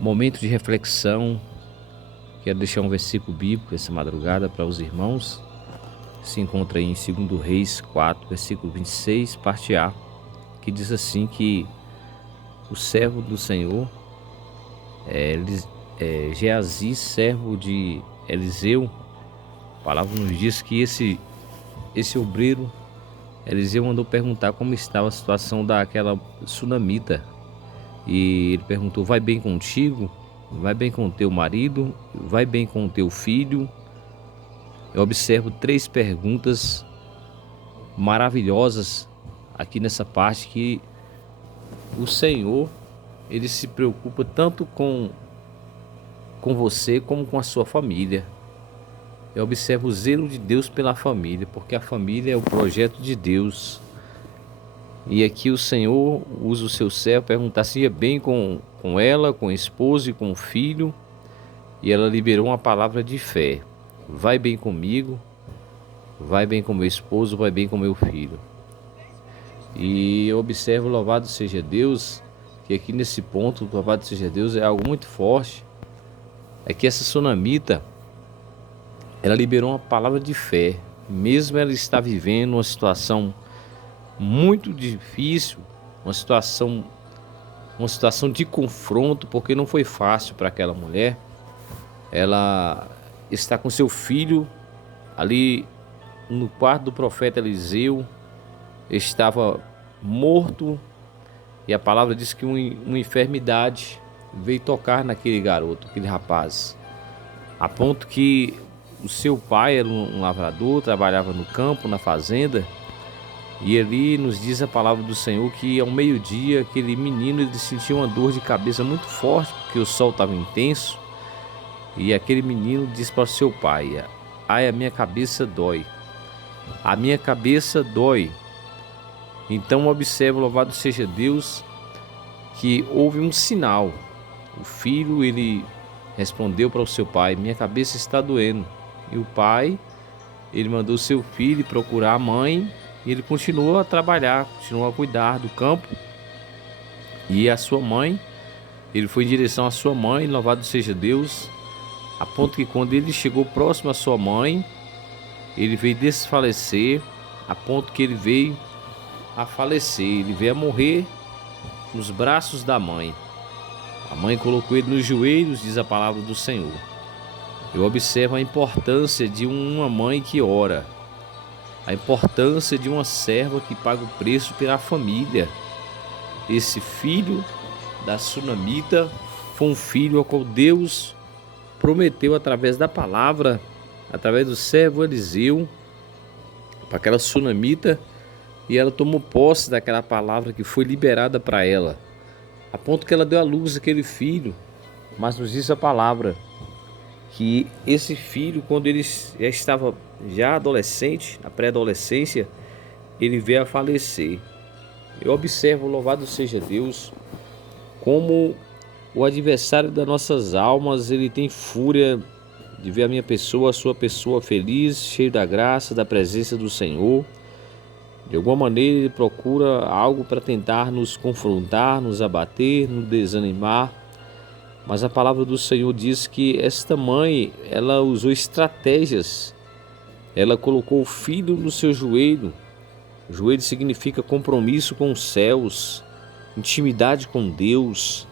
Momento de reflexão. Quero deixar um versículo bíblico essa madrugada para os irmãos. Se encontra aí em 2 Reis 4, versículo 26, parte A, que diz assim que o servo do Senhor, Geazi, servo de Eliseu, a palavra nos diz que esse obreiro, Eliseu mandou perguntar como estava a situação daquela sunamita. E ele perguntou: vai bem contigo? Vai bem com o teu marido? Vai bem com o teu filho? Eu observo 3 perguntas maravilhosas aqui nessa parte, que o Senhor, Ele se preocupa tanto com você como com a sua família. Eu observo o zelo de Deus pela família, porque a família é o projeto de Deus. E aqui o Senhor usa o seu servo perguntar se ia bem com ela, com o esposo e com o filho. E ela liberou uma palavra de fé: vai bem comigo, vai bem com meu esposo, vai bem com meu filho. E eu observo, louvado seja Deus, que aqui nesse ponto, louvado seja Deus, é algo muito forte. É que essa sunamita, ela liberou uma palavra de fé, mesmo ela está vivendo uma situação muito difícil, uma situação de confronto, porque não foi fácil para aquela mulher. Ela está com seu filho ali no quarto do profeta Eliseu, estava morto, e a palavra diz que uma enfermidade veio tocar naquele garoto, aquele rapaz, a ponto que o seu pai era um lavrador, trabalhava no campo, na fazenda. E ali nos diz a palavra do Senhor que ao meio-dia aquele menino, ele sentiu uma dor de cabeça muito forte, porque o sol estava intenso. E aquele menino diz para o seu pai: ai, a minha cabeça dói, a minha cabeça dói. Então observa, louvado seja Deus, que houve um sinal. O filho, ele respondeu para o seu pai: minha cabeça está doendo. E o pai, ele mandou seu filho procurar a mãe. E ele continuou a trabalhar, continuou a cuidar do campo. E a sua mãe, ele foi em direção à sua mãe, louvado seja Deus, a ponto que quando ele chegou próximo à sua mãe, ele veio desfalecer, a ponto que ele veio a falecer, ele veio a morrer nos braços da mãe. A mãe colocou ele nos joelhos, diz a palavra do Senhor. Eu observo a importância de uma mãe que ora, a importância de uma serva que paga o preço pela família. Esse filho da sunamita foi um filho ao qual Deus prometeu através da palavra, através do servo Eliseu, para aquela sunamita, e ela tomou posse daquela palavra que foi liberada para ela, a ponto que ela deu à luz aquele filho. Mas nos diz a palavra que esse filho, quando ele já estava adolescente, na pré-adolescência, ele veio a falecer. Eu observo, louvado seja Deus, como o adversário das nossas almas, ele tem fúria de ver a sua pessoa feliz, cheio da graça, da presença do Senhor. De alguma maneira ele procura algo para tentar nos confrontar, nos abater, nos desanimar. Mas a palavra do Senhor diz que esta mãe, ela usou estratégias. Ela colocou o filho no seu joelho. O joelho significa compromisso com os céus, intimidade com Deus.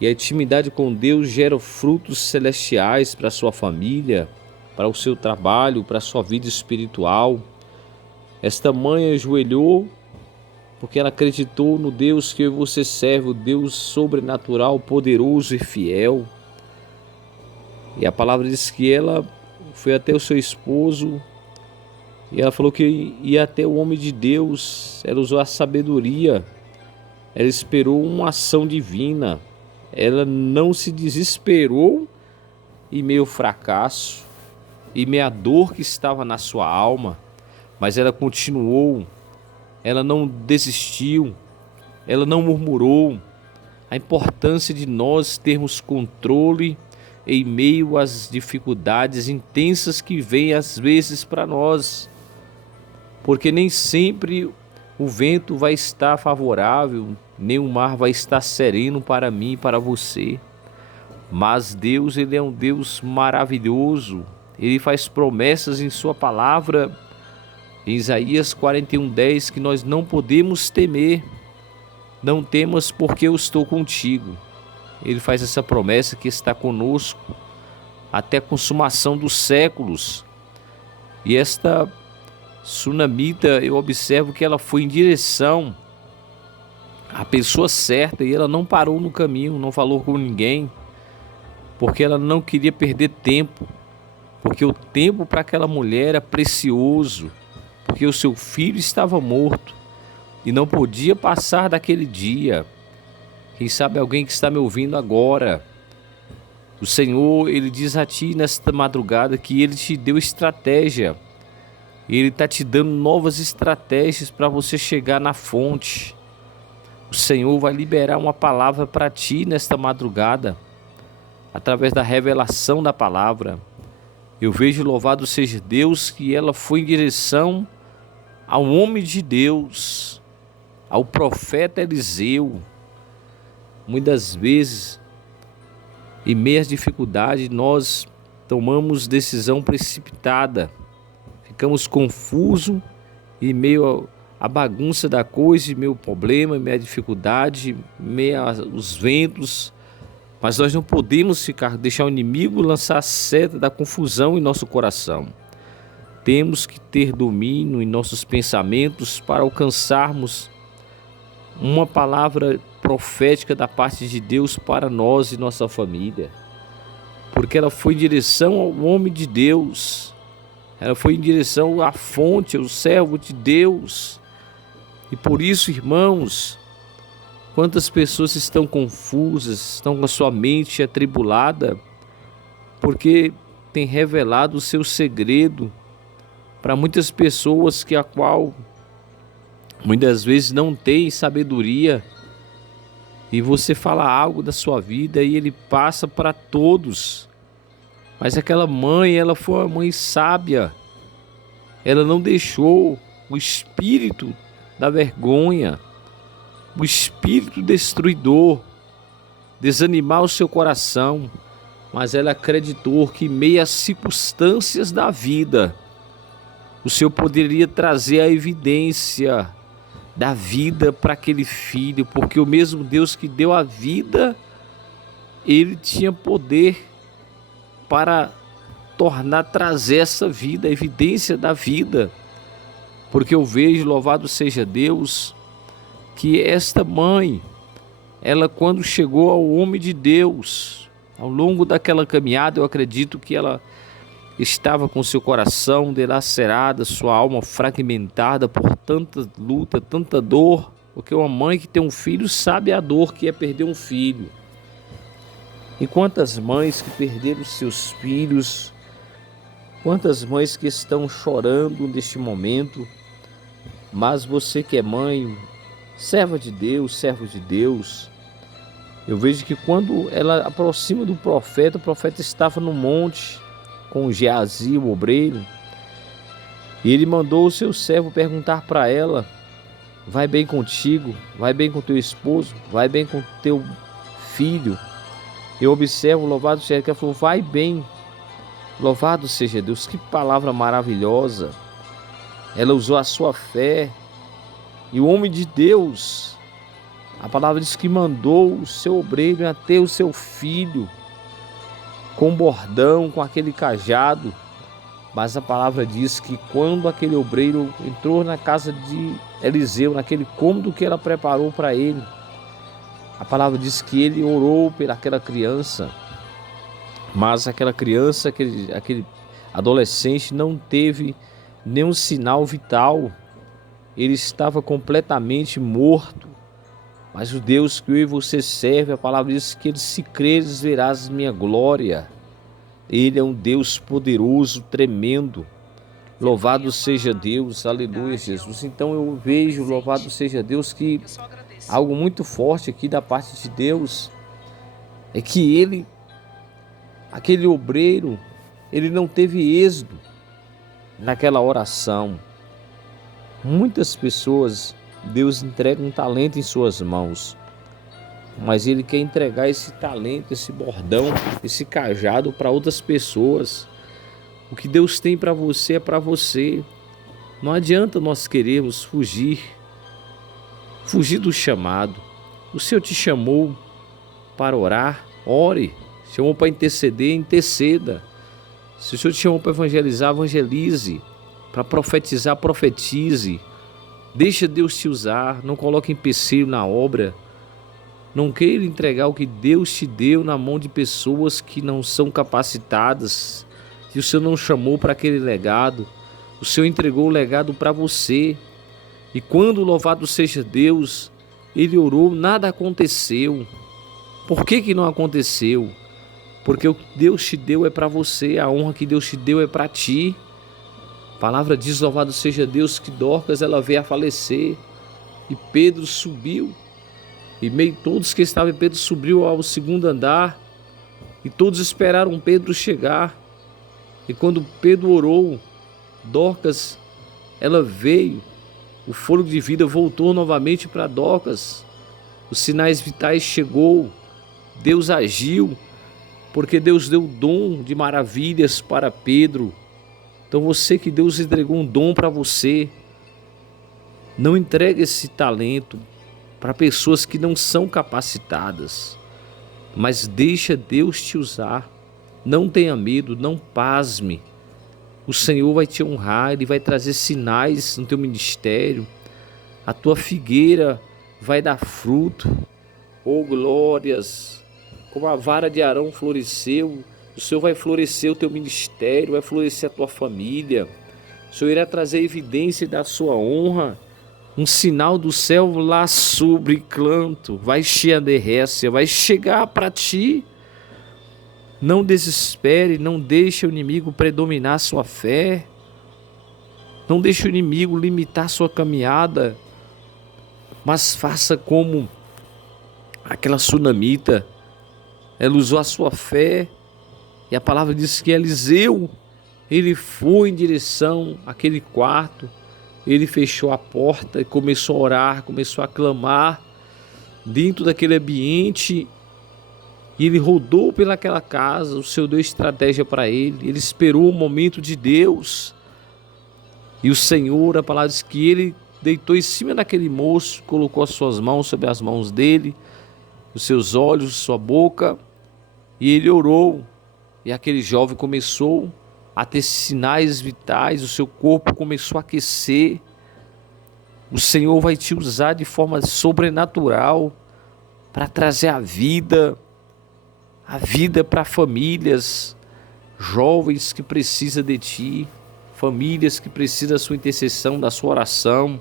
E a intimidade com Deus gera frutos celestiais para a sua família, para o seu trabalho, para a sua vida espiritual. Esta mãe ajoelhou porque ela acreditou no Deus que você serve, o Deus sobrenatural, poderoso e fiel. E a palavra diz que ela foi até o seu esposo e ela falou que ia até o homem de Deus. Ela usou a sabedoria, ela esperou uma ação divina, ela não se desesperou em meio ao fracasso, em meio à dor que estava na sua alma, mas ela continuou. Ela não desistiu, ela não murmurou. A importância de nós termos controle em meio às dificuldades intensas que vêm às vezes para nós, porque nem sempre o vento vai estar favorável, nem o mar vai estar sereno para mim e para você. Mas Deus, Ele é um Deus maravilhoso. Ele faz promessas em sua palavra, em Isaías 41:10, que nós não podemos temer. Não temas, porque eu estou contigo. Ele faz essa promessa que está conosco até a consumação dos séculos. E esta sunamita, eu observo que ela foi em direção à pessoa certa e ela não parou no caminho, não falou com ninguém, porque ela não queria perder tempo, porque o tempo para aquela mulher era precioso, porque o seu filho estava morto e não podia passar daquele dia. Quem sabe alguém que está me ouvindo agora, o Senhor, Ele diz a ti nesta madrugada que Ele te deu estratégia. Ele está te dando novas estratégias para você chegar na fonte. O Senhor vai liberar uma palavra para ti nesta madrugada, através da revelação da palavra. Eu vejo, louvado seja Deus, que ela foi em direção ao homem de Deus, ao profeta Eliseu. Muitas vezes, em meio às dificuldades, nós tomamos decisão precipitada, ficamos confusos em meio à bagunça da coisa, em meio ao problema, em meio à dificuldade, em meio aos ventos. Mas nós não podemos deixar o inimigo lançar a seta da confusão em nosso coração. Temos que ter domínio em nossos pensamentos para alcançarmos uma palavra profética da parte de Deus para nós e nossa família. Porque ela foi em direção ao homem de Deus. Ela foi em direção à fonte, ao servo de Deus. E por isso, irmãos, quantas pessoas estão confusas, estão com a sua mente atribulada, porque tem revelado o seu segredo para muitas pessoas que a qual muitas vezes não tem sabedoria, e você fala algo da sua vida e ele passa para todos. Mas aquela mãe, ela foi uma mãe sábia. Ela não deixou o espírito da vergonha, o espírito destruidor desanimar o seu coração, mas ela acreditou que em meio às circunstâncias da vida, o Senhor poderia trazer a evidência da vida para aquele filho, porque o mesmo Deus que deu a vida, Ele tinha poder para trazer essa vida, a evidência da vida. Porque eu vejo, louvado seja Deus, que esta mãe, ela quando chegou ao homem de Deus, ao longo daquela caminhada, eu acredito que ela estava com seu coração dilacerado, sua alma fragmentada por tanta luta, tanta dor, porque uma mãe que tem um filho sabe a dor que é perder um filho. E quantas mães que perderam seus filhos, quantas mães que estão chorando neste momento, mas você que é mãe, serva de Deus, servo de Deus, eu vejo que quando ela aproxima do profeta, o profeta estava no monte, com Geazi, o obreiro, e ele mandou o seu servo perguntar para ela: vai bem contigo? Vai bem com teu esposo? Vai bem com teu filho? Eu observo, louvado seja Deus, que ela falou: vai bem. Louvado seja Deus, que palavra maravilhosa. Ela usou a sua fé, e o homem de Deus, a palavra diz que mandou o seu obreiro até o seu filho, com bordão, com aquele cajado. Mas a palavra diz que quando aquele obreiro entrou na casa de Eliseu, naquele cômodo que ela preparou para ele, a palavra diz que ele orou pelaquela criança. Mas aquela criança, aquele adolescente não teve nenhum sinal vital. Ele estava completamente morto. Mas o Deus que eu e você serve, a palavra diz que ele: se creres, verás minha glória. Ele é um Deus poderoso, tremendo. Louvado seja Deus, aleluia, Jesus. Então eu vejo, louvado seja Deus, que algo muito forte aqui da parte de Deus é que aquele obreiro, ele não teve êxito naquela oração. Muitas pessoas, Deus entrega um talento em suas mãos, mas ele quer entregar esse talento, esse bordão, esse cajado para outras pessoas. O que Deus tem para você é para você. Não adianta nós querermos fugir do chamado. O Senhor te chamou para orar, ore. Chamou para interceder, interceda. Se o Senhor te chamou para evangelizar, evangelize. Para profetizar, profetize. Deixa Deus te usar, não coloque empecilho na obra. Não queira entregar o que Deus te deu na mão de pessoas que não são capacitadas, que o Senhor não chamou para aquele legado. O Senhor entregou o legado para você. E quando, louvado seja Deus, ele orou, nada aconteceu. Por que não aconteceu? Porque o que Deus te deu é para você, a honra que Deus te deu é para ti. A palavra diz, louvado seja Deus, que Dorcas ela veio a falecer. E Pedro subiu. E meio todos que estavam em Pedro subiu ao segundo andar. E todos esperaram Pedro chegar. E quando Pedro orou, Dorcas, ela veio. O fôlego de vida voltou novamente para Dorcas. Os sinais vitais chegou. Deus agiu. Porque Deus deu dom de maravilhas para Pedro. Então você que Deus entregou um dom para você, não entregue esse talento para pessoas que não são capacitadas, mas deixa Deus te usar. Não tenha medo, não pasme. O Senhor vai te honrar, Ele vai trazer sinais no teu ministério. A tua figueira vai dar fruto. Oh glórias! Como a vara de Arão floresceu, o Senhor vai florescer o teu ministério, vai florescer a tua família. O Senhor irá trazer evidência da sua honra, um sinal do céu lá sobre canto, vai vai chegar para ti. Não desespere, não deixe o inimigo predominar a sua fé. Não deixe o inimigo limitar a sua caminhada, mas faça como aquela sunamita. Ela usou a sua fé. E a palavra diz que Eliseu, ele foi em direção àquele quarto, ele fechou a porta e começou a orar, começou a clamar dentro daquele ambiente. E ele rodou pelaquela casa, o Senhor deu estratégia para ele, ele esperou o momento de Deus. E o Senhor, a palavra diz que ele deitou em cima daquele moço, colocou as suas mãos sobre as mãos dele, os seus olhos, sua boca, e ele orou. E aquele jovem começou a ter sinais vitais, o seu corpo começou a aquecer. O Senhor vai te usar de forma sobrenatural para trazer a vida para famílias, jovens que precisam de ti, famílias que precisam da sua intercessão, da sua oração.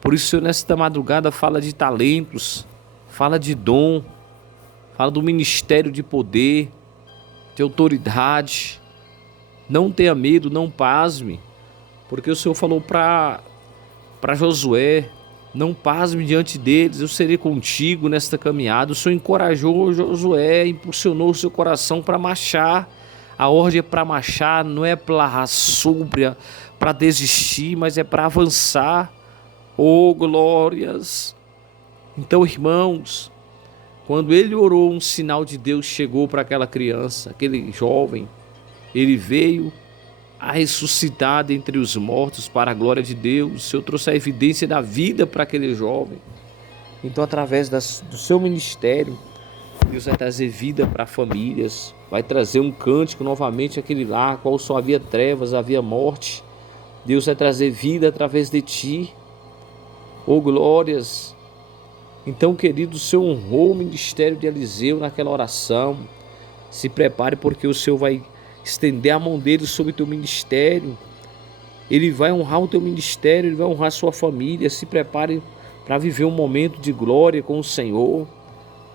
Por isso, eu nesta madrugada fala de talentos, fala de dom, fala do ministério de poder, de autoridade. Não tenha medo, não pasme, porque o Senhor falou para Josué, não pasme diante deles, eu serei contigo nesta caminhada. O Senhor encorajou Josué, impulsionou o seu coração para marchar. A ordem é para marchar, não é para súbria, para desistir, mas é para avançar. Oh glórias! Então, irmãos, quando ele orou, um sinal de Deus chegou para aquela criança, aquele jovem. Ele veio a ressuscitar dentre os mortos para a glória de Deus. O Senhor trouxe a evidência da vida para aquele jovem. Então, através do seu ministério, Deus vai trazer vida para famílias, vai trazer um cântico novamente àquele lar, qual só havia trevas, havia morte. Deus vai trazer vida através de ti. Oh glórias! Então, querido, o Senhor honrou o ministério de Eliseu naquela oração. Se prepare, porque o Senhor vai estender a mão dele sobre o teu ministério. Ele vai honrar o teu ministério, ele vai honrar a sua família. Se prepare para viver um momento de glória com o Senhor.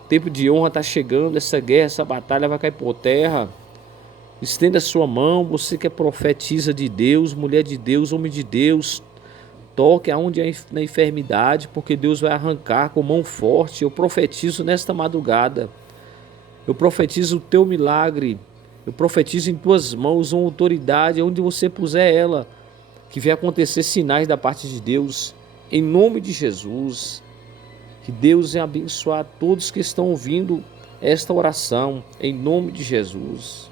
O tempo de honra está chegando, essa guerra, essa batalha vai cair por terra. Estenda a sua mão, você que é profetisa de Deus, mulher de Deus, homem de Deus. Toque aonde é na enfermidade, porque Deus vai arrancar com mão forte. Eu profetizo nesta madrugada. Eu profetizo o teu milagre. Eu profetizo em tuas mãos uma autoridade, onde você puser ela, que vai acontecer sinais da parte de Deus, em nome de Jesus. Que Deus venha abençoar todos que estão ouvindo esta oração, em nome de Jesus.